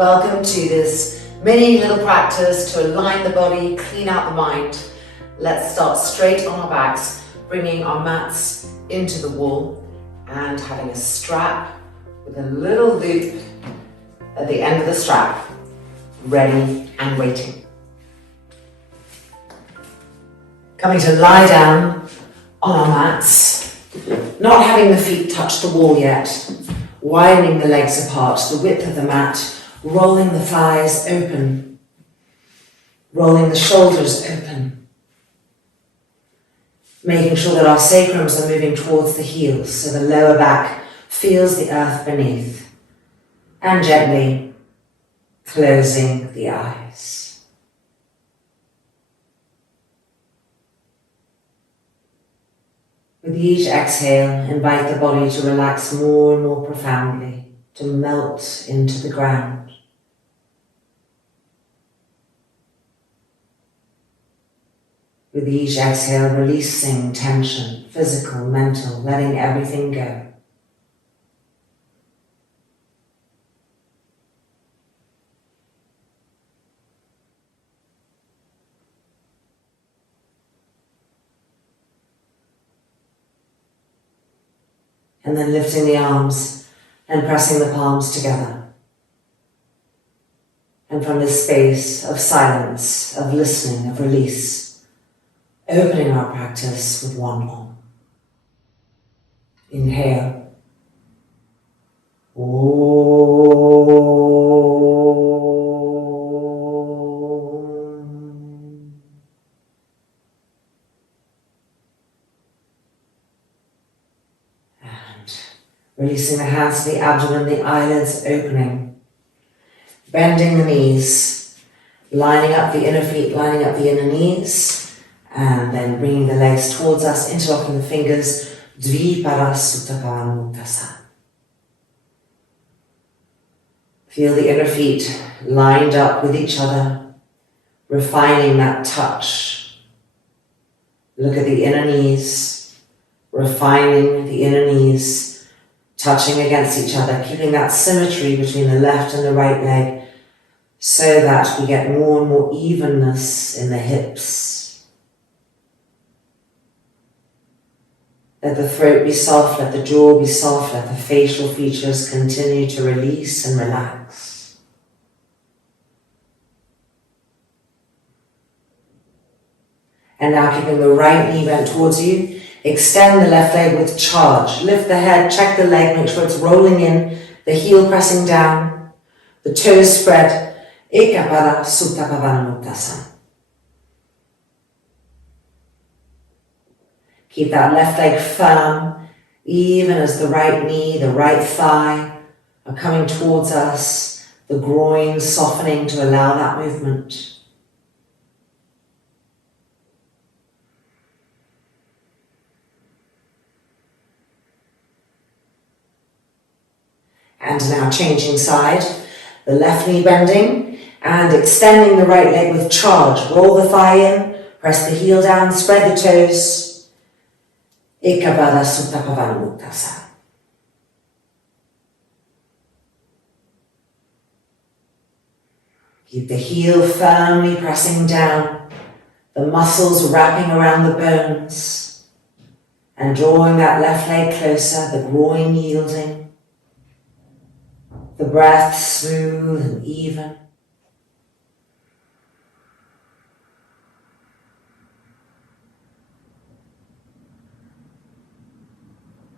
Welcome to this mini little practice to align the body, clean out the mind. Let's start straight on our backs, bringing our mats into the wall and having a strap with a little loop at the end of the strap, ready and waiting. Coming to lie down on our mats, not having the feet touch the wall yet, widening the legs apart, the width of the mat, rolling the thighs open, rolling the shoulders open, making sure that our sacrums are moving towards the heels so the lower back feels the earth beneath, and gently closing the eyes. With each exhale, invite the body to relax more and more profoundly, to melt into the ground. With each exhale, releasing tension, physical, mental, letting everything go. And then lifting the arms and pressing the palms together. And from this space of silence, of listening, of release, opening our practice with one more. Inhale. Om. And releasing the hands to the abdomen, the eyelids opening. Bending the knees, lining up the inner feet, lining up the inner knees. And then bringing the legs towards us, interlocking the fingers. Dviparasuttakavanuttasana. Feel the inner feet lined up with each other, refining that touch. Look at the inner knees, refining the inner knees, touching against each other, keeping that symmetry between the left and the right leg so that we get more and more evenness in the hips. Let the throat be soft, let the jaw be soft, let the facial features continue to release and relax. And now keeping the right knee bent towards you, extend the left leg with charge. Lift the head, check the leg, make sure it's rolling in, the heel pressing down, the toes spread. Ekaparasuttakavanuttasana. Keep that left leg firm, even as the right knee, the right thigh are coming towards us, the groin softening to allow that movement. And now changing side, the left knee bending and extending the right leg with charge. Roll the thigh in, press the heel down, spread the toes. Ekaparasuttakavanuttasana. Keep the heel firmly pressing down, the muscles wrapping around the bones, and drawing that left leg closer, the groin yielding, the breath smooth and even.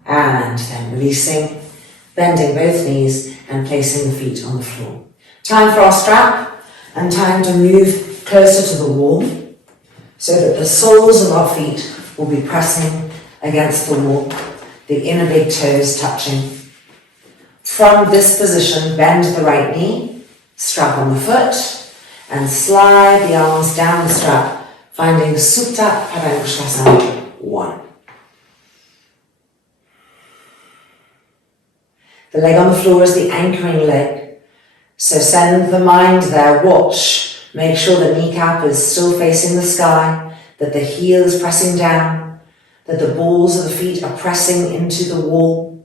And then releasing, bending both knees and placing the feet on the floor. Time for our strap and time to move closer to the wall so that the soles of our feet will be pressing against the wall, the inner big toes touching. From this position, bend the right knee, strap on the foot, and slide the arms down the strap, finding Supta Padangusthasana 1. The leg on the floor is the anchoring leg, so send the mind there, watch, make sure the kneecap is still facing the sky, that the heel is pressing down, that the balls of the feet are pressing into the wall.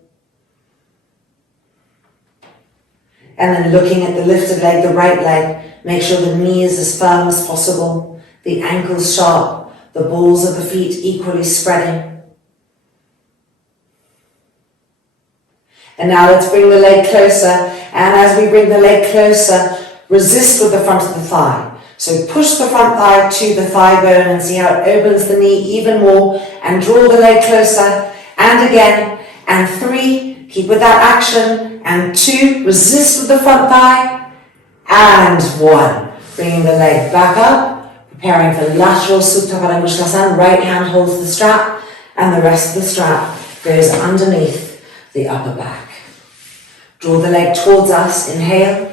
And then looking at the lifted leg, the right leg, make sure the knee is as firm as possible, the ankles sharp, the balls of the feet equally spreading. And now let's bring the leg closer, and as we bring the leg closer, resist with the front of the thigh. So push the front thigh to the thigh bone and see how it opens the knee even more, and draw the leg closer, and again, and 3, keep with that action, and 2, resist with the front thigh, and 1. Bringing the leg back up, preparing for lateral Supta Padangusthasana, right hand holds the strap, and the rest of the strap goes underneath the upper back. Draw the leg towards us, inhale,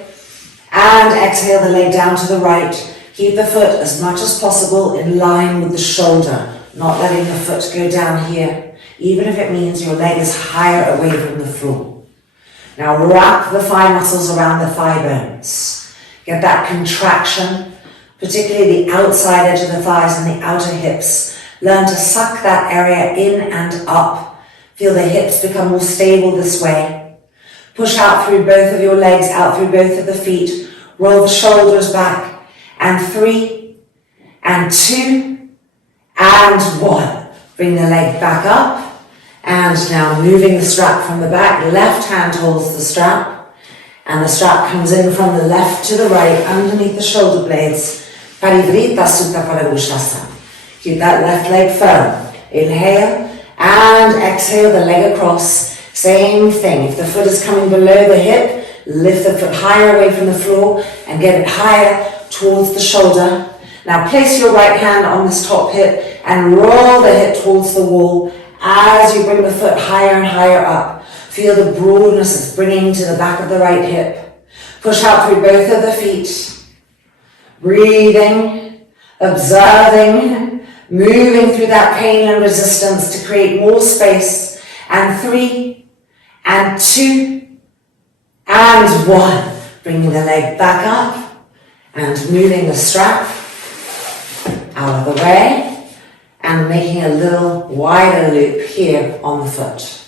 and exhale the leg down to the right. Keep the foot as much as possible in line with the shoulder, not letting the foot go down here, even if it means your leg is higher away from the floor. Now wrap the thigh muscles around the thigh bones. Get that contraction, particularly the outside edge of the thighs and the outer hips. Learn to suck that area in and up. Feel the hips become more stable this way. Push out through both of your legs, out through both of the feet. Roll the shoulders back. And 3, and 2, and 1. Bring the leg back up. And now moving the strap from the back. Left hand holds the strap. And the strap comes in from the left to the right, underneath the shoulder blades. Parivrita Supta Padangusthasana. Keep that left leg firm. Inhale, and exhale the leg across. Same thing, if the foot is coming below the hip, lift the foot higher away from the floor and get it higher towards the shoulder. Now place your right hand on this top hip and roll the hip towards the wall as you bring the foot higher and higher up. Feel the broadness it's bringing to the back of the right hip. Push out through both of the feet. Breathing, observing, moving through that pain and resistance to create more space. And 3, and 2, and 1. Bringing the leg back up and moving the strap out of the way and making a little wider loop here on the foot.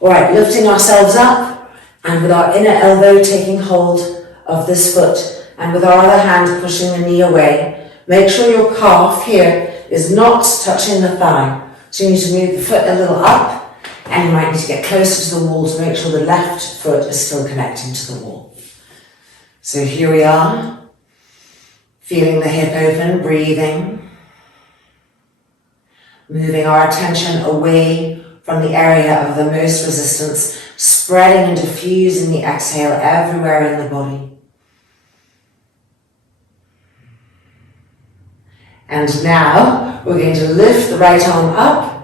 Alright, lifting ourselves up and with our inner elbow taking hold of this foot and with our other hand pushing the knee away. Make sure your calf here is not touching the thigh. So you need to move the foot a little up. And you might need to get closer to the wall to make sure the left foot is still connecting to the wall. So here we are, feeling the hip open, breathing. Moving our attention away from the area of the most resistance, spreading and diffusing the exhale everywhere in the body. And now we're going to lift the right arm up,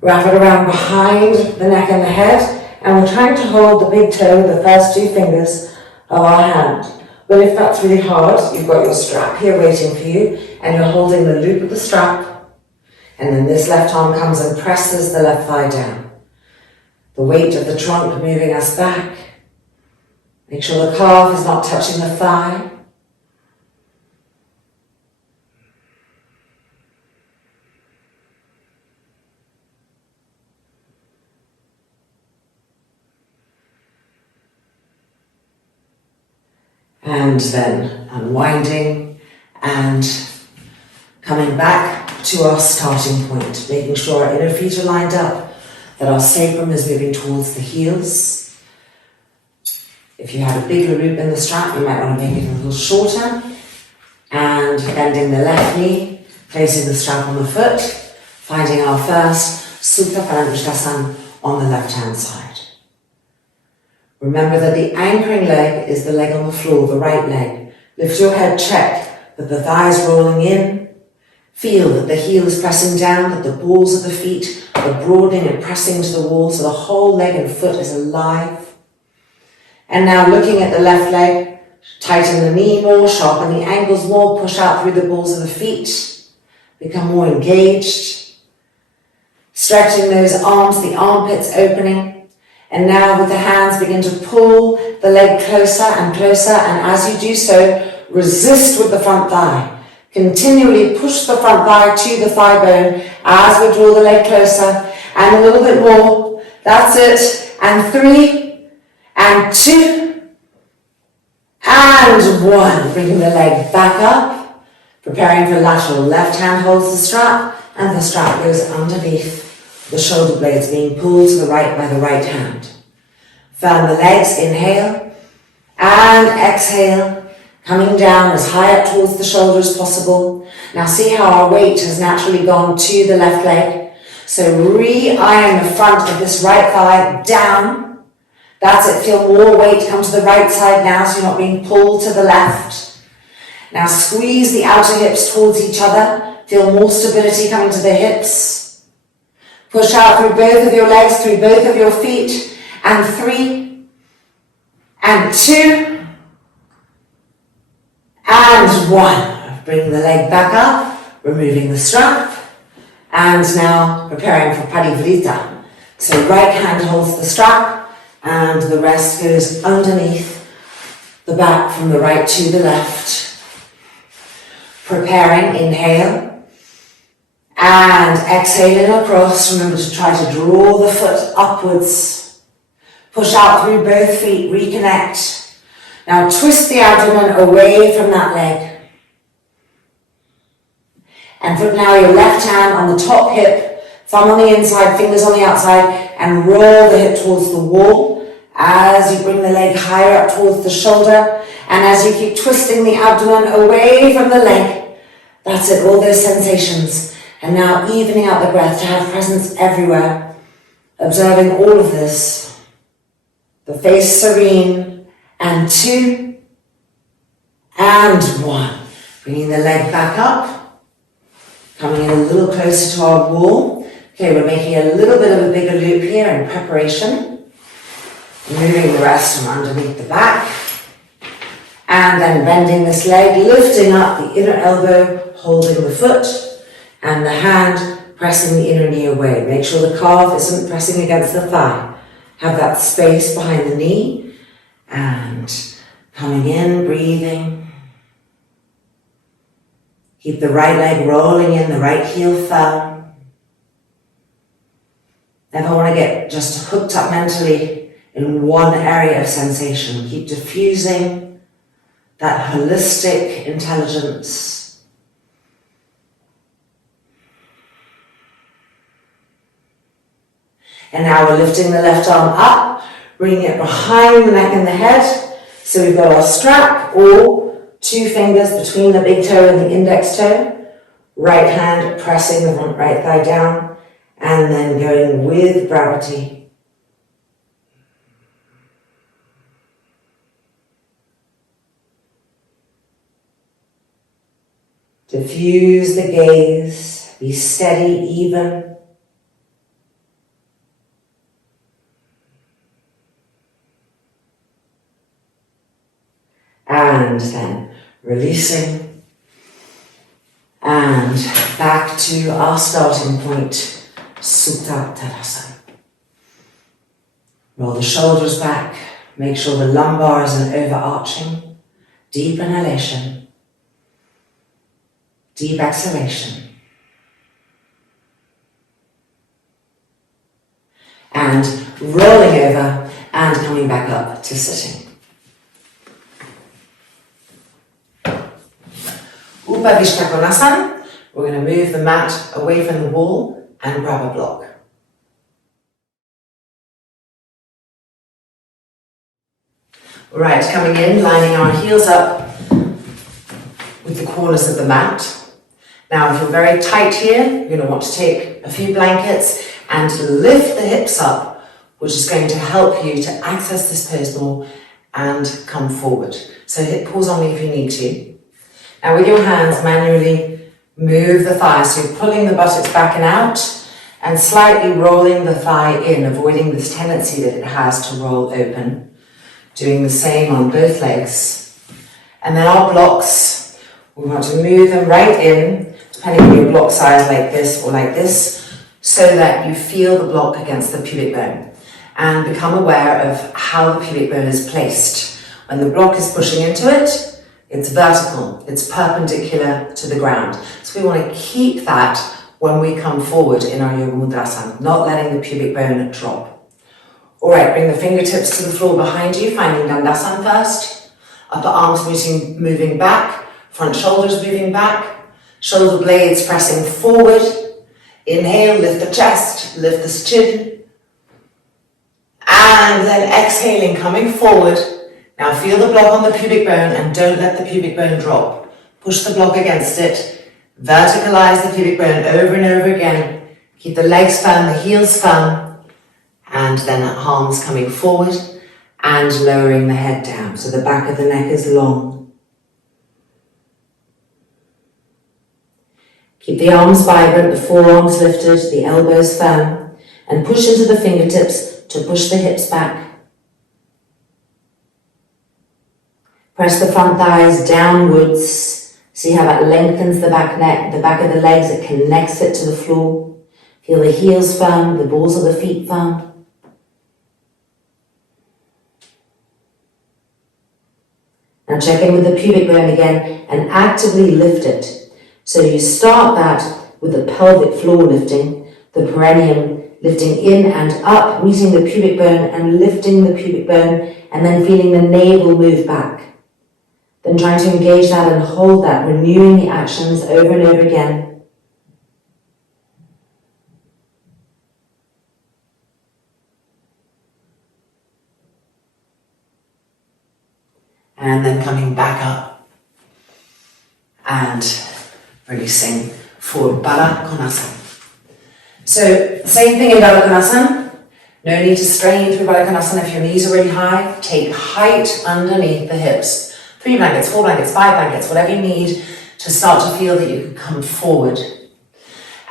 wrap it around behind the neck and the head, and we're trying to hold the big toe with the first 2 fingers of our hand. But if that's really hard, you've got your strap here waiting for you, and you're holding the loop of the strap, and then this left arm comes and presses the left thigh down. The weight of the trunk moving us back. Make sure the calf is not touching the thigh. And then unwinding and coming back to our starting point, making sure our inner feet are lined up, that our sacrum is moving towards the heels. If you had a bigger loop in the strap, you might want to make it a little shorter. And bending the left knee, placing the strap on the foot, finding our first Supta Padangusthasana on the left hand side. Remember that the anchoring leg is the leg on the floor, the right leg. Lift your head, check that the thigh is rolling in. Feel that the heel is pressing down, that the balls of the feet are broadening and pressing to the wall so the whole leg and foot is alive. And now looking at the left leg, tighten the knee more, sharpen the ankles more, push out through the balls of the feet, become more engaged. Stretching those arms, the armpits opening. And now with the hands begin to pull the leg closer and closer, and as you do so, resist with the front thigh. Continually push the front thigh to the thigh bone as we draw the leg closer, and a little bit more. That's it. And 3, and 2, And one. Bringing the leg back up, preparing for lateral. Left hand holds the strap, and the strap goes underneath the shoulder blades, being pulled to the right by the right hand. Firm the legs, inhale, and exhale, coming down as high up towards the shoulder as possible. Now see how our weight has naturally gone to the left leg. So re-iron the front of this right thigh down. That's it, feel more weight come to the right side now so you're not being pulled to the left. Now squeeze the outer hips towards each other. Feel more stability coming to the hips. Push out through both of your legs, through both of your feet. And 3, and 2, and 1. Bring the leg back up, removing the strap. And now preparing for parivrita. So right hand holds the strap and the rest goes underneath the back from the right to the left. Preparing, inhale. And exhaling across. Remember to try to draw the foot upwards. Push out through both feet, reconnect. Now twist the abdomen away from that leg. And put now your left hand on the top hip, thumb on the inside, fingers on the outside, and roll the hip towards the wall as you bring the leg higher up towards the shoulder. And as you keep twisting the abdomen away from the leg, that's it, all those sensations. And now evening out the breath to have presence everywhere, observing all of this. The face serene, and 2, and 1. Bringing the leg back up. Coming in a little closer to our wall. Okay, we're making a little bit of a bigger loop here in preparation. Moving the rest from underneath the back. And then bending this leg, lifting up the inner elbow, holding the foot, and the hand pressing the inner knee away. Make sure the calf isn't pressing against the thigh. Have that space behind the knee. And coming in, breathing. Keep the right leg rolling in, the right heel firm. Never want to get just hooked up mentally in one area of sensation. Keep diffusing that holistic intelligence. And now we're lifting the left arm up, bringing it behind the neck and the head. So we've got our strap or 2 fingers between the big toe and the index toe. Right hand pressing the front right thigh down. And then going with gravity. Diffuse the gaze. Be steady, even. And then releasing, and back to our starting point, Supta Tadasana. Roll the shoulders back, make sure the lumbar isn't overarching. Deep inhalation, deep exhalation. And rolling over and coming back up to sitting. Upavishta Konasana. We're going to move the mat away from the wall and grab a block. Right, coming in, lining our heels up with the corners of the mat. Now, if you're very tight here, you're going to want to take a few blankets and lift the hips up, which is going to help you to access this pose more and come forward. So hit pause on me if you need to. Now with your hands, manually move the thighs. So you're pulling the buttocks back and out and slightly rolling the thigh in, avoiding this tendency that it has to roll open. Doing the same on both legs. And then our blocks, we want to move them right in, depending on your block size, like this or like this, so that you feel the block against the pubic bone. And become aware of how the pubic bone is placed. When the block is pushing into it, it's vertical, it's perpendicular to the ground. So we want to keep that when we come forward in our Yoga Mudrasana, not letting the pubic bone drop. All right, bring the fingertips to the floor behind you, finding Dandasana first. Upper arms moving back, front shoulders moving back, shoulder blades pressing forward. Inhale, lift the chest, lift the chin. And then exhaling, coming forward. Now feel the block on the pubic bone and don't let the pubic bone drop. Push the block against it. Verticalize the pubic bone over and over again. Keep the legs firm, the heels firm. And then arms coming forward and lowering the head down. So the back of the neck is long. Keep the arms vibrant, the forearms lifted, the elbows firm. And push into the fingertips to push the hips back. Press the front thighs downwards. See how that lengthens the back neck, the back of the legs, it connects it to the floor. Feel the heels firm, the balls of the feet firm. Now check in with the pubic bone again and actively lift it. So you start that with the pelvic floor lifting, the perineum lifting in and up, meeting the pubic bone and lifting the pubic bone, and then feeling the navel move back. Then trying to engage that and hold that, renewing the actions over and over again. And then coming back up and releasing for Baddha Konasana. So same thing in Baddha Konasana. No need to strain through Baddha Konasana if your knees are really high. Take height underneath the hips. 3 blankets, 4 blankets, 5 blankets, whatever you need to start to feel that you can come forward.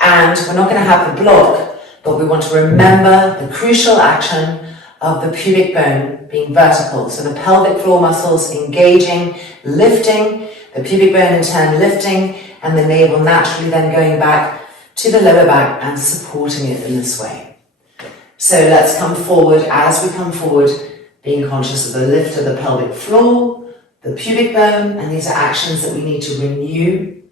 And we're not going to have the block, but we want to remember the crucial action of the pubic bone being vertical. So the pelvic floor muscles engaging, lifting, the pubic bone in turn lifting, and the navel naturally then going back to the lower back and supporting it in this way. So let's come forward. As we come forward, being conscious of the lift of the pelvic floor, the pubic bone, and these are actions that we need to renew.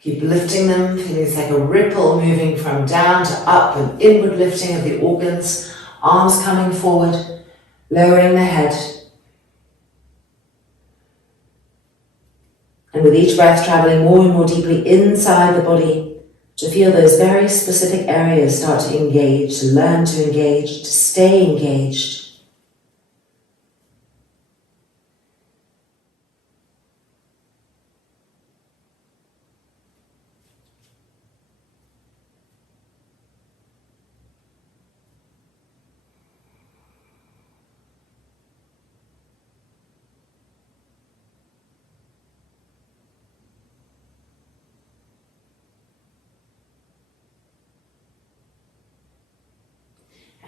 Keep lifting them, feeling it's like a ripple moving from down to up, an inward lifting of the organs, arms coming forward, lowering the head. And with each breath traveling more and more deeply inside the body to feel those very specific areas start to engage, to learn to engage, to stay engaged.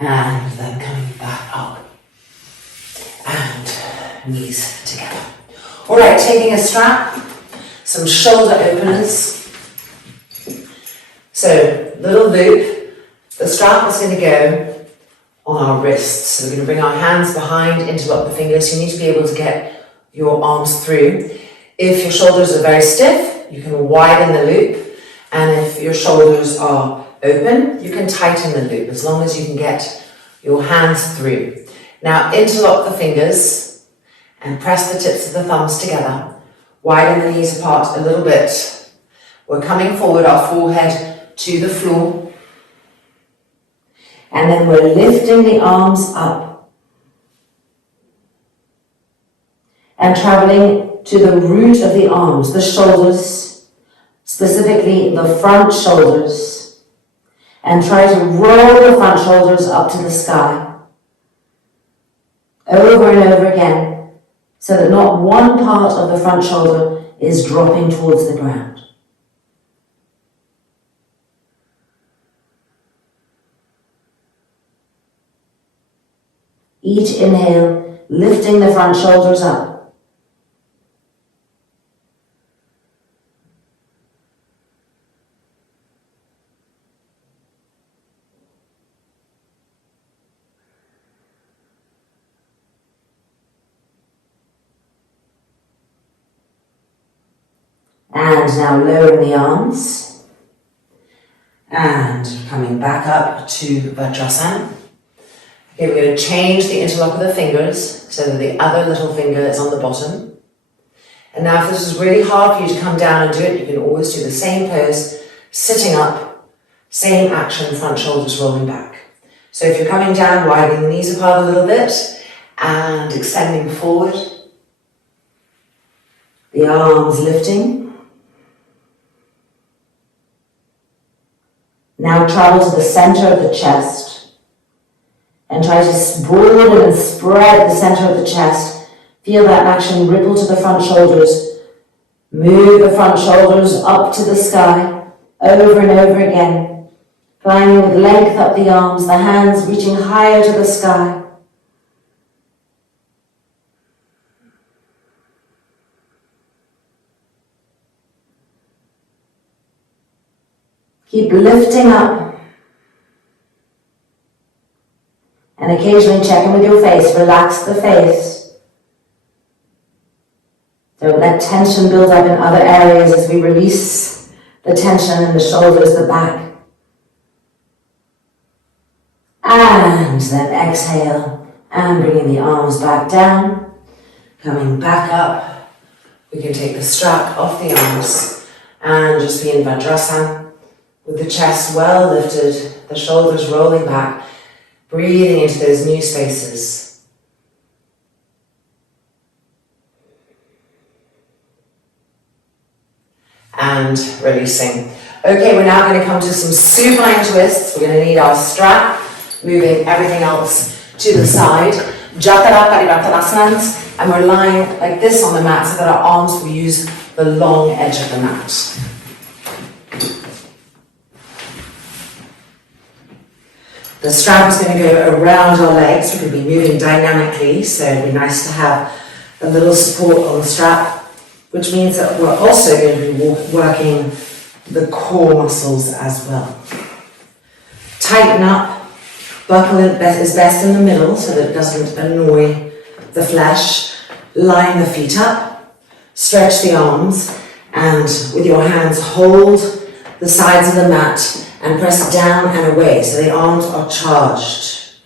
And then coming back up and knees together. All right, taking a strap, some shoulder openers. So little loop, the strap is going to go on our wrists. So we're going to bring our hands behind, interlock the fingers. You need to be able to get your arms through. If your shoulders are very stiff, you can widen the loop. And if your shoulders are open, you can tighten the loop as long as you can get your hands through. Now interlock the fingers and press the tips of the thumbs together. Widen the knees apart a little bit. We're coming forward, our forehead to the floor. And then we're lifting the arms up and traveling to the root of the arms, the shoulders, specifically the front shoulders. And try to roll the front shoulders up to the sky. Over and over again, so that not one part of the front shoulder is dropping towards the ground. Each inhale, lifting the front shoulders up. And now lowering the arms and coming back up to Vajrasana. Okay, we're going to change the interlock of the fingers so that the other little finger is on the bottom. And now if this is really hard for you to come down and do it, you can always do the same pose, sitting up, same action, front shoulders rolling back. So if you're coming down, widening the knees apart a little bit and extending forward, the arms lifting. Now travel to the center of the chest and try to broaden and spread the center of the chest. Feel that action ripple to the front shoulders. Move the front shoulders up to the sky, over and over again. Climbing with length up the arms, the hands reaching higher to the sky. Keep lifting up. And occasionally check in with your face. Relax the face. Don't let tension build up in other areas as we release the tension in the shoulders, the back. And then exhale and bringing the arms back down. Coming back up. We can take the strap off the arms and just be in Vajrasana with the chest well lifted, the shoulders rolling back, breathing into those new spaces. And releasing. Okay, we're now going to come to some supine twists. We're going to need our strap, moving everything else to the side. Jatara Parivartanasanas, and we're lying like this on the mat so that our arms will use the long edge of the mat. The strap is going to go around our legs. We're going to be moving dynamically, so it'd be nice to have a little support on the strap, which means that we're also going to be working the core muscles as well. Tighten up. Buckle is best in the middle so that it doesn't annoy the flesh. Line the feet up. Stretch the arms, and with your hands hold the sides of the mat and press down and away so the arms are charged.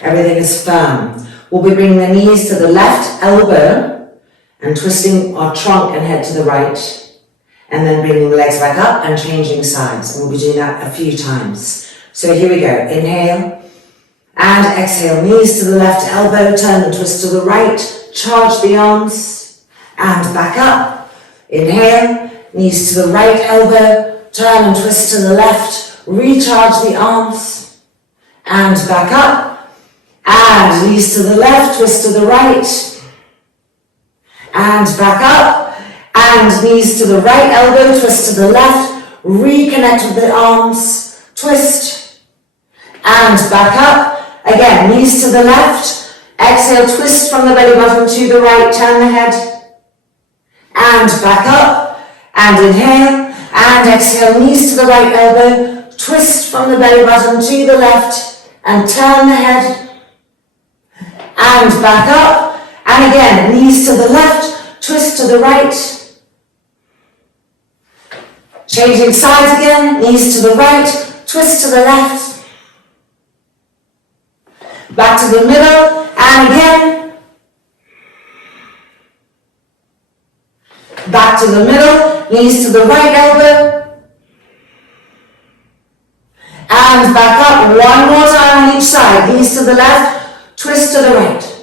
Everything is firm. We'll be bringing the knees to the left elbow and twisting our trunk and head to the right, and then bringing the legs back up and changing sides. And we'll be doing that a few times. So here we go. Inhale and exhale. Knees to the left elbow, turn and twist to the right. Charge the arms and back up. Inhale, knees to the right elbow, turn and twist to the left. Recharge the arms and back up. And knees to the left, twist to the right. And back up, and knees to the right elbow, twist to the left, reconnect with the arms, twist, and back up, again, knees to the left, exhale, twist from the belly button to the right, turn the head, and back up, and inhale, and exhale, knees to the right elbow, twist from the belly button to the left, and turn the head, and back up, and again, knees to the left, twist to the right. Changing sides again, knees to the right, twist to the left. Back to the middle, and again. Back to the middle, knees to the right elbow. And back up, one more time on each side, knees to the left, twist to the right.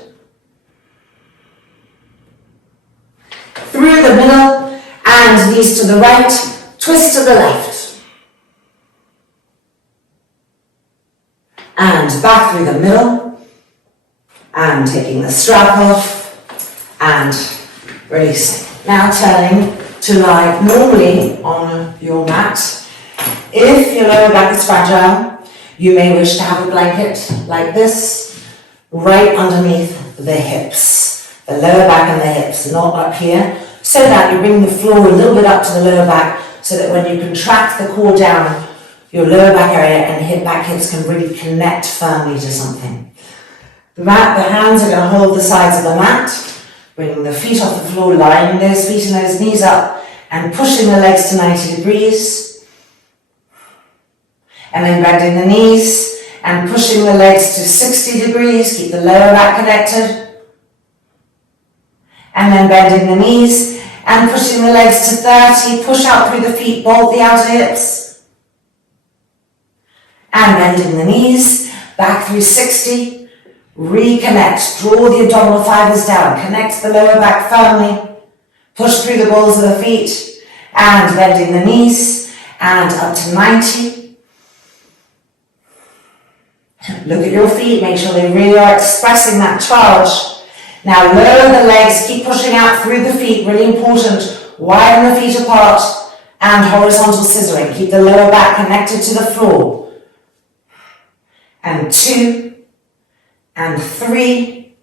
Through the middle, and knees to the right, twist to the left. And back through the middle, and taking the strap off, and releasing. Now turning to lie normally on your mat. If your lower back is fragile, you may wish to have a blanket like this, right underneath the hips. The lower back and the hips, not up here, so that you bring the floor a little bit up to the lower back, so that when you contract the core down, your lower back area and back hips can really connect firmly to something. The hands are going to hold the sides of the mat, bringing the feet off the floor, lining those feet and those knees up, and pushing the legs to 90 degrees. And then bending the knees and pushing the legs to 60 degrees, keep the lower back connected. And then bending the knees and pushing the legs to 30, push out through the feet, bolt the outer hips. And bending the knees, back through 60, reconnect, draw the abdominal fibers down, connect the lower back firmly, push through the balls of the feet, and bending the knees, and up to 90. Look at your feet, make sure they really are expressing that charge. Now lower the legs, keep pushing out through the feet, really important. Widen the feet apart and horizontal scissoring. Keep the lower back connected to the floor. And 2, and 3,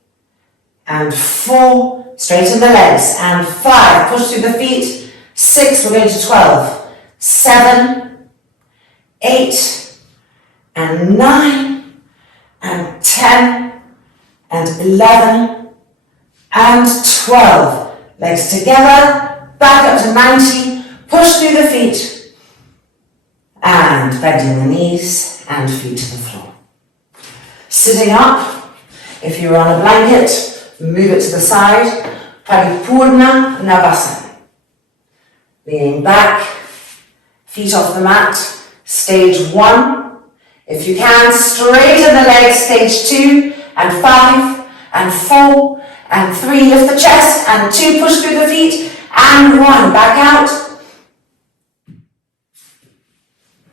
and 4. Straighten the legs. And 5, push through the feet. 6, we're going to 12. 7, 8, and 9, and 10, and 11, and 12. Legs together, back up to 90, push through the feet, and bending the knees and feet to the floor. Sitting up, if you're on a blanket, move it to the side, Paripurna Navasana. Leaning back, feet off the mat, stage 1. If you can, straighten the legs, stage 2, and 5, and 4, and 3, lift the chest, and 2, push through the feet, and 1, back out.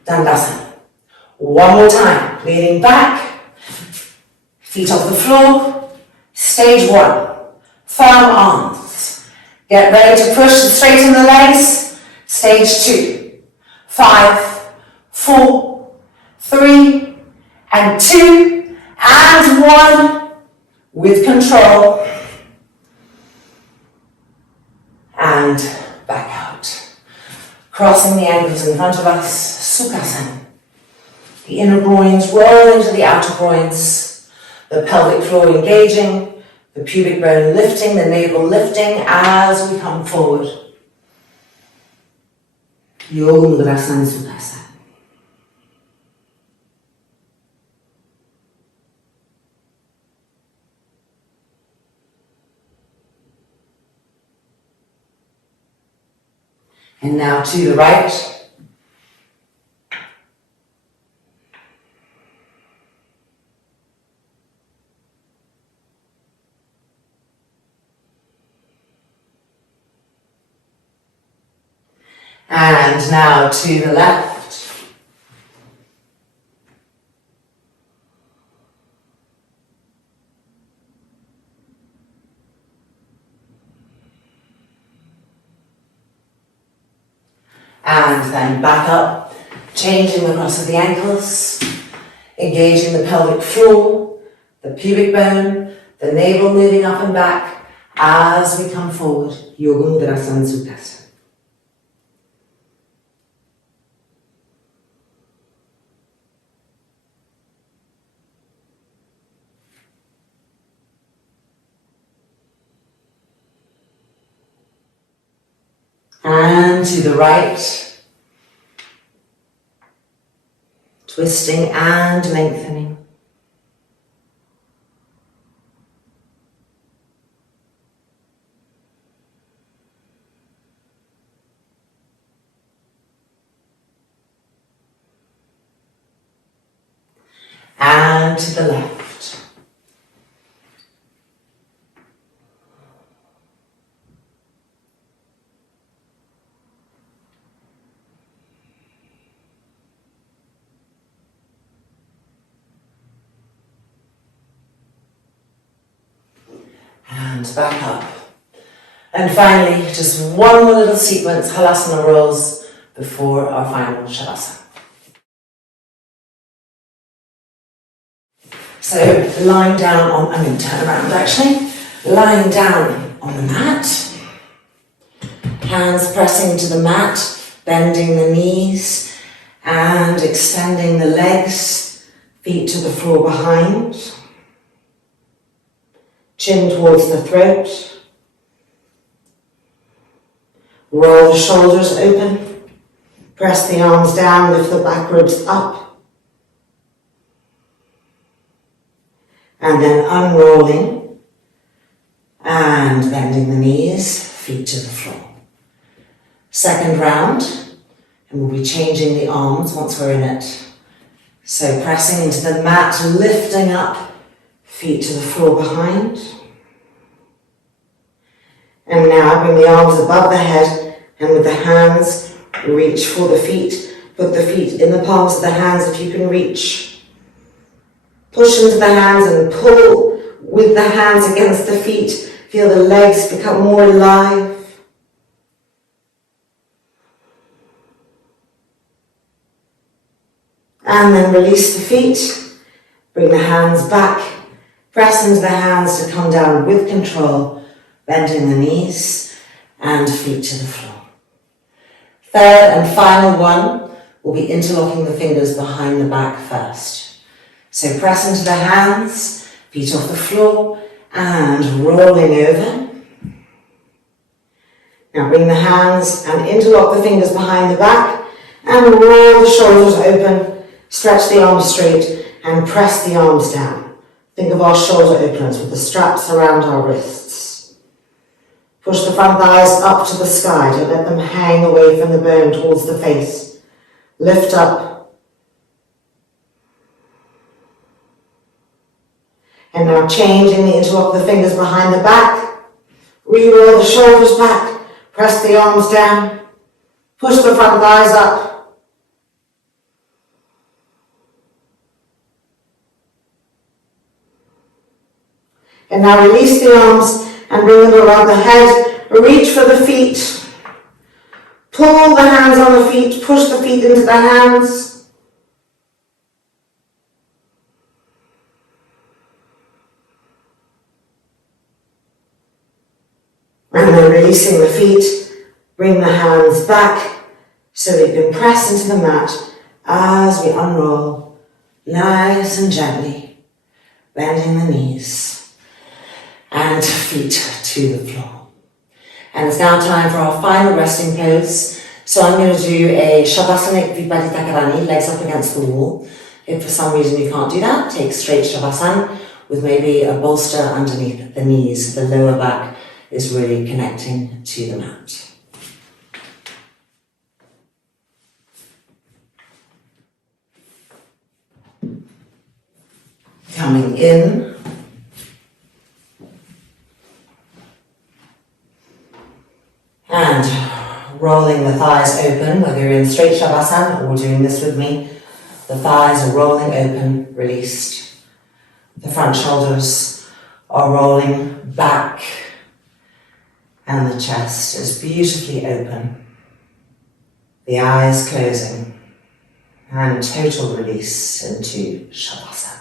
Dandasana. One more time, leaning back, feet off the floor, stage 1, firm arms. Get ready to push and straighten the legs, stage 2, 5, 4, 3, and 2, and 1, with control. And back out. Crossing the ankles in front of us, Sukhasana. The inner groins roll into the outer groins, the pelvic floor engaging, the pubic bone lifting, the navel lifting as we come forward. Yoga Mudrasana Sukhasana. And now to the right. And now to the left. And then back up, changing the cross of the ankles, engaging the pelvic floor, the pubic bone, the navel moving up and back as we come forward. Yoga Mudrasana Sukhasana. And to the right, twisting and lengthening. And to the left. And back up. And finally, just one more little sequence, Halasana rolls, before our final Savasana. So lying down on, I'm going to turn around actually, lying down on the mat, hands pressing to the mat, bending the knees and extending the legs, feet to the floor behind. Chin towards the throat. Roll the shoulders open. Press the arms down, lift the back ribs up. And then unrolling and bending the knees, feet to the floor. Second round, and we'll be changing the arms once we're in it. So pressing into the mat, lifting up, feet to the floor behind. And now bring the arms above the head, and with the hands, reach for the feet. Put the feet in the palms of the hands if you can reach. Push into the hands and pull with the hands against the feet. Feel the legs become more alive. And then release the feet. Bring the hands back. Press into the hands to come down with control, bending the knees and feet to the floor. Third and final one will be interlocking the fingers behind the back first. So press into the hands, feet off the floor, and rolling over. Now bring the hands and interlock the fingers behind the back and roll the shoulders open, stretch the arms straight and press the arms down. Think of our shoulder openers with the straps around our wrists. Push the front thighs up to the sky, don't let them hang away from the bone towards the face. Lift up. And now changing the interlock the fingers behind the back. Re-roll the shoulders back. Press the arms down. Push the front thighs up. And now release the arms and bring them around the head. Reach for the feet. Pull the hands on the feet. Push the feet into the hands. And then releasing the feet, bring the hands back so that you can press into the mat as we unroll, nice and gently, bending the knees and feet to the floor. And it's now time for our final resting pose. So I'm going to do a Savasana Viparita Karani, legs up against the wall. If for some reason you can't do that, take straight Savasana with maybe a bolster underneath the knees. The lower back is really connecting to the mat. Coming in. And rolling the thighs open, whether you're in straight Shavasana or doing this with me. The thighs are rolling open, released. The front shoulders are rolling back. And the chest is beautifully open. The eyes closing. And total release into Shavasana.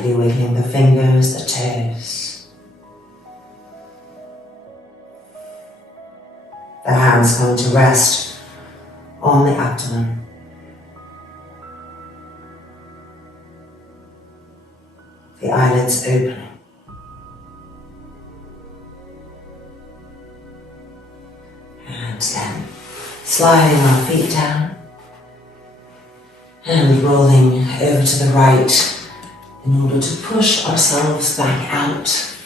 Lightly wiggling the fingers, the toes. The hands going to rest on the abdomen. The eyelids opening. And then sliding our feet down and rolling over to the right in order to push ourselves back out.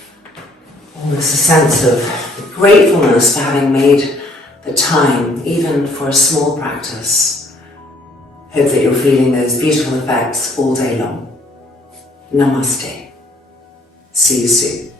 Almost a sense of gratefulness for having made the time, even for a small practice. Hope that you're feeling those beautiful effects all day long. Namaste. See you soon.